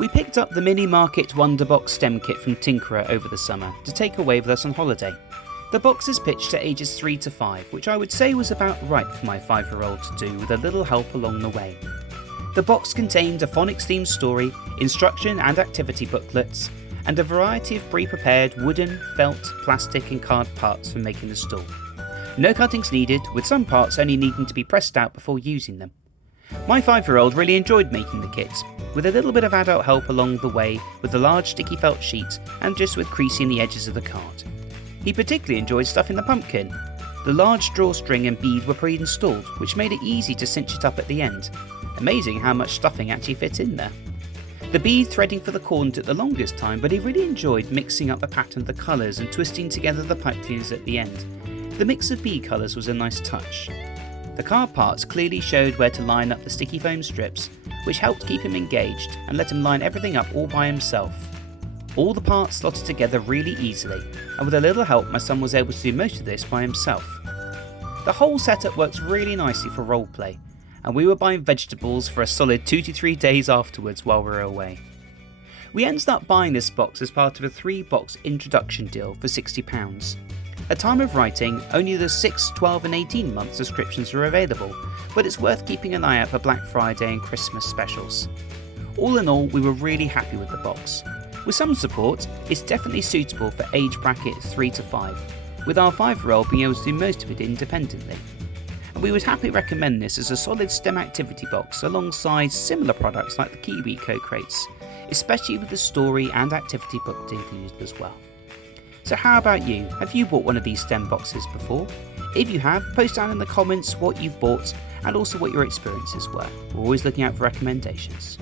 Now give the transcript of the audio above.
We picked up the Mini Market Wonderbox STEM kit from Tinkerer over the summer to take away with us on holiday. The box is pitched to ages 3 to 5, which I would say was about right for my 5-year-old to do with a little help along the way. The box contained a phonics themed story, instruction and activity booklets, and a variety of pre-prepared wooden, felt, plastic and card parts for making the stool. No cuttings needed, with some parts only needing to be pressed out before using them. My 5-year-old really enjoyed making the kits, with a little bit of adult help along the way with the large sticky felt sheets and just with creasing the edges of the card. He particularly enjoyed stuffing the pumpkin. The large drawstring and bead were pre-installed, which made it easy to cinch it up at the end. Amazing how much stuffing actually fit in there. The bead threading for the corn took the longest time, but he really enjoyed mixing up the pattern of the colours and twisting together the pipelines at the end. The mix of bead colours was a nice touch. The card parts clearly showed where to line up the sticky foam strips, which helped keep him engaged and let him line everything up all by himself. All the parts slotted together really easily, and with a little help my son was able to do most of this by himself. The whole setup works really nicely for roleplay, and we were buying vegetables for a solid 2 to 3 days afterwards while we were away. We ended up buying this box as part of a 3-box introduction deal for £60. At time of writing, only the 6, 12 and 18 month subscriptions are available, but it's worth keeping an eye out for Black Friday and Christmas specials. All in all, we were really happy with the box. With some support, it's definitely suitable for age bracket 3 to 5, with our 5-year-old being able to do most of it independently. And we would happily recommend this as a solid STEM activity box alongside similar products like the Kiwi Co-crates, especially with the story and activity book included as well. So how about you? Have you bought one of these STEM boxes before? If you have, post down in the comments what you've bought and also what your experiences were. We're always looking out for recommendations.